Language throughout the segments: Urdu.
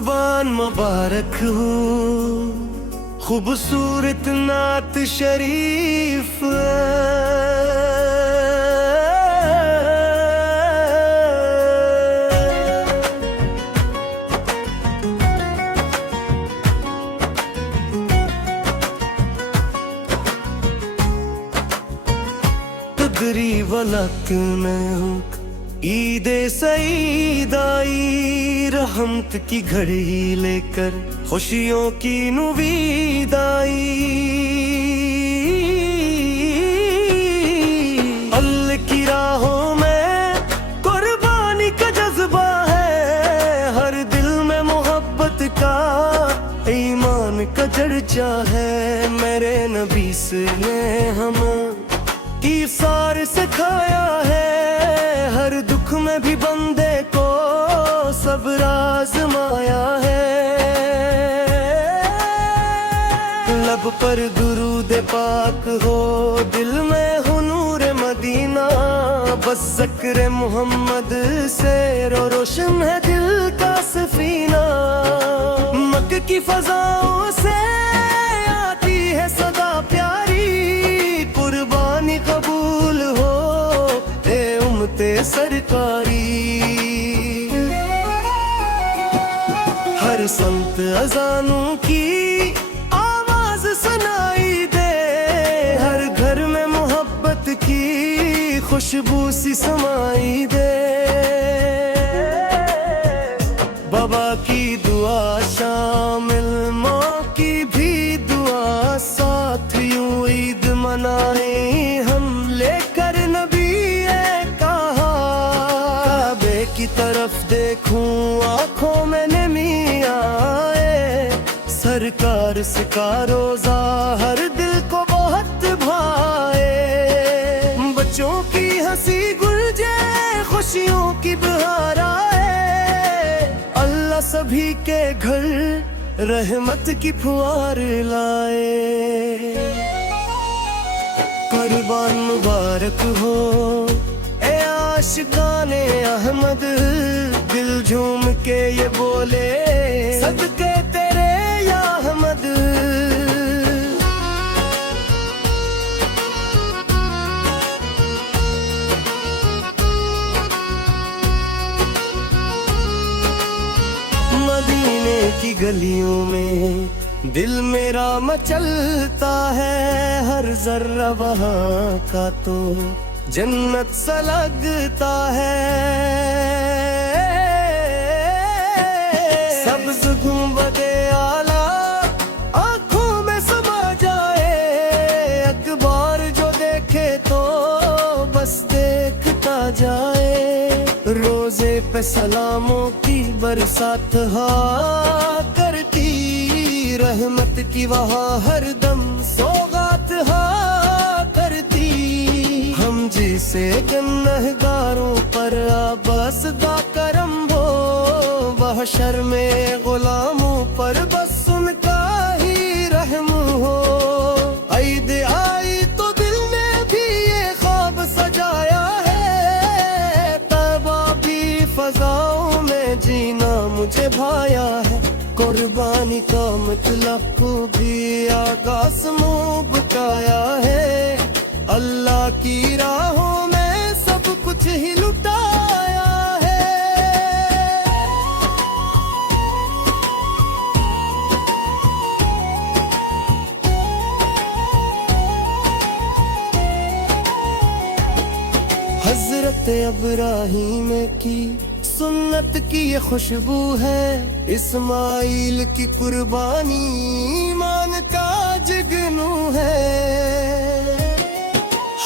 قربان مبارک ہوں خوبصورت نعت شریف تدری ولک میں ہوں عید سعید آئی رحمت کی گھڑی لے کر خوشیوں کی نوید آئی اللہ کی راہوں میں قربانی کا جذبہ ہے ہر دل میں محبت کا ایمان کا چرچا ہے میرے نبی سے نے ہمیں ایثار سکھایا ہے ہر دکھ میں بھی بندے کو صبر آزمایا ہے لب پر درود پاک ہو دل میں ہو نور مدینہ بس ذکر محمد سے روشن ہے دل کا سفینہ مکہ کی فضاؤں سے آتی ہے صدا پیاری قربانی قبول ہو اے امت سرکاری ہر سمت اذانوں کی آواز سنائی دے ہر گھر میں محبت کی خوشبو سی سمائی دے بابا کی دعا شامل ماں کی بھی دعا ساتھ یوں عید منائیں ہم لے کر نبی کہا کعبے کی طرف دیکھوں آنکھوں میں نمی آئے سرکار کا روزہ ہر دل کو بہت بھائے بچوں کی ہنسی گلجے خوشیوں کی بہار آئے اللہ سبھی کے گھر رحمت کی پھوار لائے قربان مبارک ہو اے عاشقان احمد دل جھوم کے یہ بولے صدقے تیرے یا احمد مدینے کی گلیوں میں دل میرا مچلتا ہے ہر ذرہ وہاں کا تو جنت سا لگتا ہے سبز گنبد اعلیٰ آنکھوں میں سما جائے اخبار جو دیکھے تو بس دیکھتا جائے روزے پہ سلاموں کی برسات ہا کرتی رحمت کی وہاں ہر دم سوغات ہا کرتی ہم جسے گنہگاروں پر بس دا کرم ہو محشر میں غلاموں پر بس ان کا ہی رحم ہو عید آئی تو دل میں بھی یہ خواب سجایا ہے طیبہ بھی فضاؤں میں جینا مجھے بھایا ہے قربانی کا مطلب بھی آغاز منہ بتایا ہے اللہ کی راہوں میں سب کچھ ہی لٹایا ہے حضرت ابراہیم کی سنت کی یہ خوشبو ہے اسماعیل کی قربانی ایمان کا جگنو ہے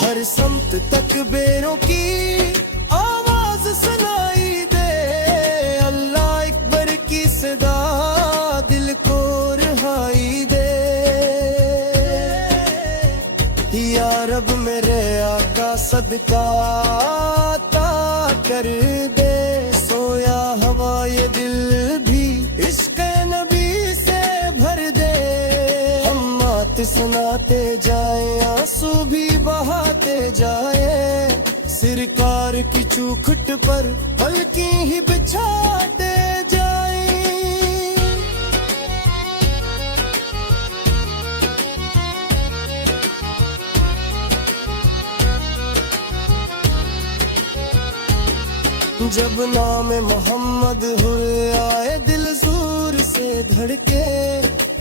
ہر سمت تکبیروں کی آواز سنائی دے اللہ اکبر کی صدا دل کو رہائی دے یا رب میرے آقا صدقہ عطا کر دے سویا ہوا یہ دل بھی عشق نبی سے بھر دے ہم مات سناتے جائیں آنسو بھی بہاتے جائیں سرکار کی چوکھٹ پر پلکی ہی بچھاتے جائیں جب نام محمد ہوئے آئے دل زور سے دھڑکے،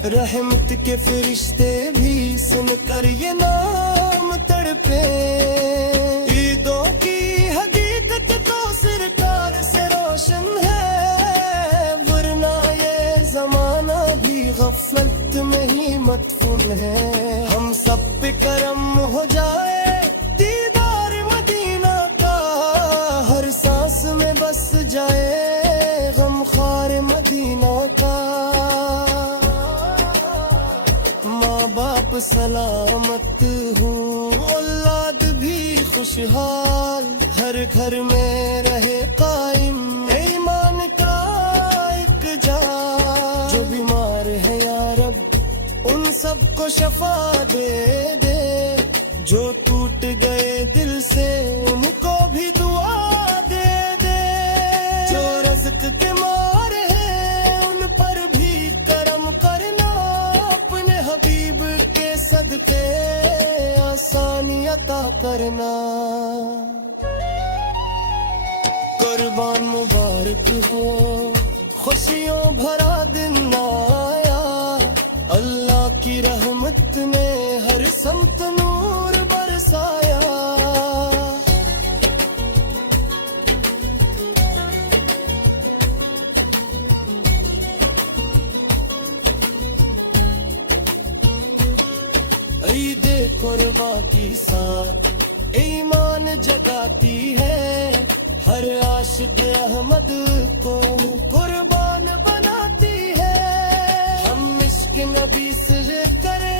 رحمت کے فرشتے بھی سن کر یہ نام تڑپے۔ عیدوں کی حقیقت تو سرکار سے روشن ہے، ورنہ یہ زمانہ بھی غفلت میں ہی مدفون ہے۔ ہم سب پہ کرم ہو جائے دیدار مدینہ کا، ہر سانس میں بس جائے غم خوار مدینہ کا۔ ماں باپ سلامت ہوں، اولاد بھی خوشحال، ہر گھر میں رہے قائم ایمان کا ایک جال۔ جو بیمار ہے یا رب ان سب کو شفا دے دے، جو ٹوٹ گئے دل سے ان کو بھی دعا دے دے۔ جو رزق کے مار ہیں ان پر بھی کرم کرنا، اپنے حبیب کے صدقے آسانی عطا کرنا۔ قربان مبارک ہو، خوشیوں بھرا دن آیا، اللہ کی رحمت نے ہر سمت نور برسایا۔ عید قرباں کی ساتھ ایمان جگاتی ہے، ہر عاشق احمد کو قربان بناتی ہے۔ ہم عشق نبی سے کرے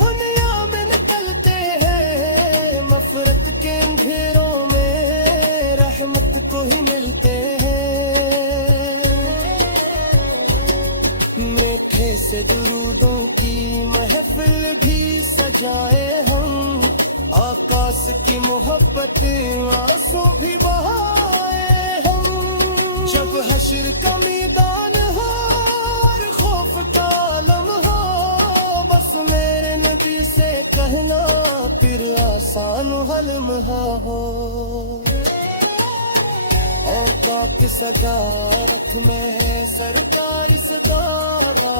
دنیا میں نکلتے ہیں، مفرت کے اندھیروں میں رحمت کو ہی ملتے ہیں۔ میٹھے سے درودوں کی محفل بھی سجائے ہم، آقاس کی محبت آنسو بھی بہائے ہم۔ جب حشر کا میدان ہو اور خوف کا عالم ہو، بس میرے نبی سے کہنا پھر آسان حلمہ ہو۔ اوقات صدارت میں ہے سرکار صدارہ،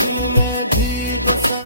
دل میں بھی بسا